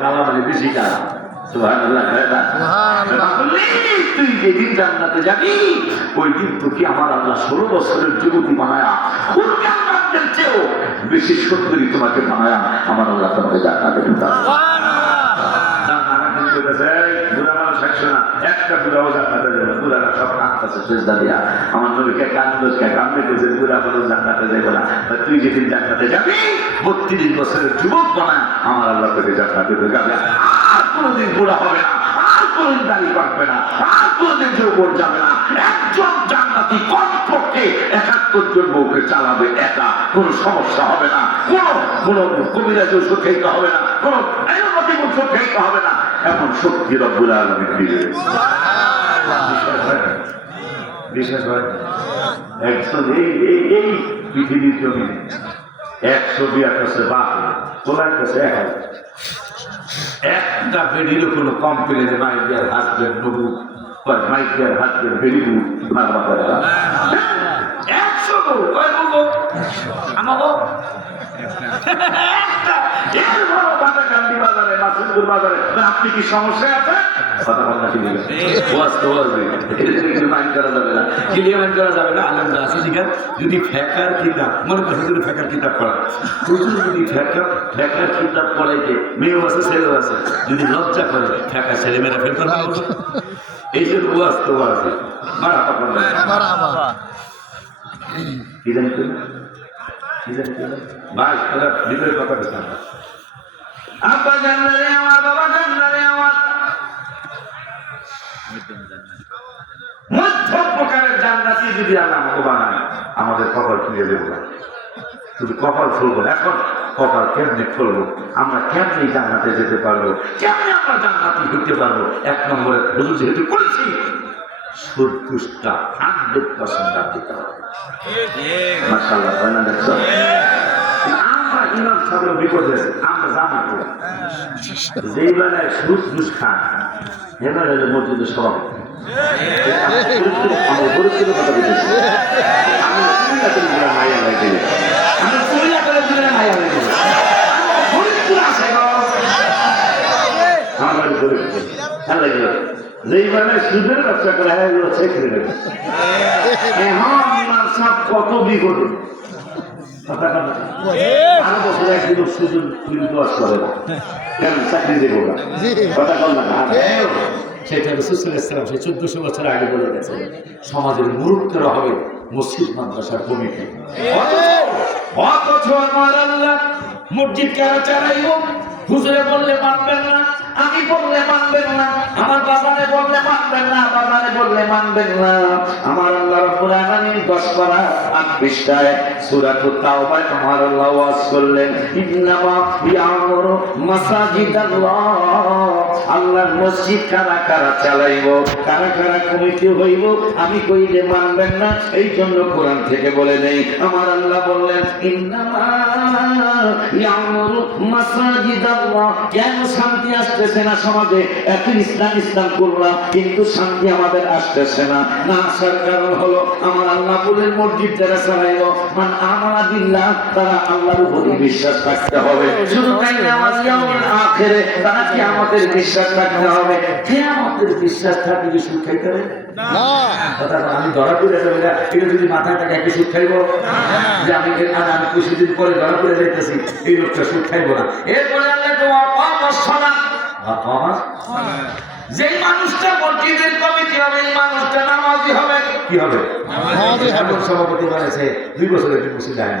কালা মানে বেশি না? তুই যেদিন জান্নাতে যাবি ওই দিন তোকে আমার আল্লাহ ষোলো বছরের যুবতী বানায়া চেয়েও বেশি সুন্দরী তোমাকে বানায়া আমার আল্লাহ তোমাকে জান্নাতে ঢুকাবে জান্নাতে কিন্তু বলেছে, এই বুড়া মানুষ একশো না, একটা বুড়াও জান্নাতে যাবে না। বুড়ারা সব কাঁদতেছে দিয়া। আমার নবীকে কান্দোস কে কান্দিতেছে, বুড়া কোনো জান্নাতে যাবে না। তুই যেদিন জান্নাতে যাবি, 32 বছরের যুবক বানায়, আমার আল্লাহ তোকে জান্নাতে ঢুকাবে। আর কোনোদিন বুড়া হবে না, আর কোনোদিন দাড়ি কাটবে না, আর কোনোদিন যৌবন যাবে না। একজন জান্নাতি কমপক্ষে 71 জন বউকে চালাবে একা, কোনো সমস্যা হবে না, কোনো কোনো কবিরাজ ওষুধ খেতে হবে না, কোনো অ্যালোপ্যাথিক ওষুধ খেতে হবে না। এমন শক্তি রব্বুল আলমীর দিবে বিশ্বাস হয় হয়? একজন এই এই এই পৃথিবীর জমিনে একশো বিয়ার কাছে তোমার কাছে এক হাজার। একটা বেডিরও কোনো কম পেলে যে মাইক দেওয়ার হাজবেন্ড নবু বা হাজবেন্ড বেরিবু একশো গো কয় গো আমার গো একটা এর বড় বাটাকান্দি বাজারে মাসুদপুর বাজারে আপনি কি সমস্যা আছে কথা ওয়াজ তো ওয়াজ মাইন্ড করা যাবে ক্লিয়ার মাইন্ড করা যাবে না আলমদা আছে শিখার যদি ফেকার কিতাব মনে করছে যদি ফেকার কিতাব পড়া। হুজুর যদি ফেকার ফেকার কিতাব পড়াইতে মেয়েও আছে ছেলেও আছে। যদি লজ্জা করে ফেকার ছেলে মেয়েরা ফের করবে এই যে ওয়াজ তো ওয়াজ কি জানি কি জানি ভাই ভিতরে কথা বলছে আব্বা জান্নারে আমার বাবা জান্নারে আমার। যদি আল্লাহ আমাকে বানায়, আমাদের কপাল খুলে দেবো না। শুধু কপাল খুলবো। এখন কপাল কেমনি খুলবো? আমরা কেমনি জান্নাতে যেতে পারব? কেমনি আমরা জান্নাতি হইতে পারব? এক নম্বরে হুজুর যেহেতু করেছি, সন্তুষ্টা হান্ড্রেড পার্সেন্ট দিতে হবে। আমরা ইমাম যেই বেলায় সুদ আমার গুরুত্বের কথা বলতেছি আমি কুমিল্লা করে দিলাম মাইয়া লাগে আমি কুমিল্লা করে দিলাম মাইয়া লাগে। আমার বাড়ি ফরিদপুর। যেই বেলায় সুদের ব্যবসা করে হ্যাঁ এগুলো চেক দেবে এখন আমার সব কত কথা আরও বছর একদিন সুযোগ কিন্তু আজ করে না কেন চাকরি দেবো না কথা কল না সেটা রসুল ইসলাম সেই চোদ্দশো বছর আগে বলে গেছে সমাজের মুরুক্ষেরা হবে মসজিদ, মাদ্রাসার কমিটি। মসজিদ কেন চালাইব। হুজুরে বললে মানবেন না। আমি বললে মানবেন না, আমার বাবানে বললে মানবেন না বাবানে বললে মানবেন না। আমার আল্লাহ রাব্বুল আলামিন 10 পারা 8 পৃষ্ঠায় সূরাতুত তাওবা আমার আল্লাহ ওয়াজ করলেন, ইন্নামা ইয়ামুরু মাসাজিদাল্লাহ। আল্লাহর মসজিদ কারা কারা চালাইব, কারা কারা কমিটি হইব, আমি কইলে মানবেন না এই জন্য কোরআন থেকে বলে নেই। আমার আল্লাহ বললেন, ইন্নামা ইয়ামুরু মাসাজিদাল্লাহ। কেন শান্তি আসতেছে না সমাজে এত ইসলাম ইসলাম করলাম কিন্তু শান্তি আমাদের আসতেছে না না আসার কারণ হলো আমার আল্লাহ বলেন মসজিদ যারা চালাইল মান আমানা বিল্লাহ তারা আল্লাহর উপরে বিশ্বাস রাখতে হবে শুধু তাই না আমার তারা কি আমাদের বিশ্বাস রাখতে হবে কে আমাদের বিশ্বাস থাকলে কি সুখ খাইতে হবে আমি ধরা পড়ে যাবে না এটা যদি মাথায় থাকে একটু সুখ খাইবো যে আমি আর আমি কিছুদিন পরে ধরা পড়ে যাইতেছি এই লোকটা সুখ খাইবো না এরপরে অপস যেই মানুষটা মসজিদের কমিটি হবে এই মানুষটা নামাজি হবে। কি হবে? নামাজি সভাপতি বানাইছে দুই বছরের দুই বছর যায়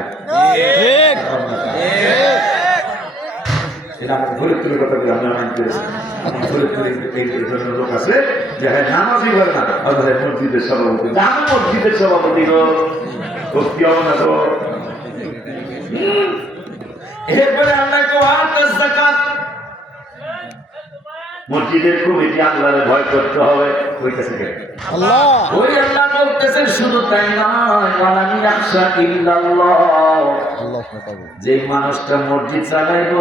এটা আমাকে ফরিদপুরের কথা বলে আমরা করেছি। এই ধরনের লোক আছে যে হ্যাঁ নামাজই করে না। আর ধরে মসজিদের সভাপতি। জানো মসজিদের সভাপতি গো? ভক্তি হবে না তো এরপরে আল্লাহ কো আতাস যাকাত। মসজিদের কমিটি আল্লাহরে ভয় করতে হবে কইতেছে কে? আল্লাহ। ওই আল্লাহ বলতেছেন শুধু তাই নয় ওয়ালামি ইয়াখশা ইল্লাল্লাহ। আল্লাহ যে মানুষটা মসজিদ চালাইব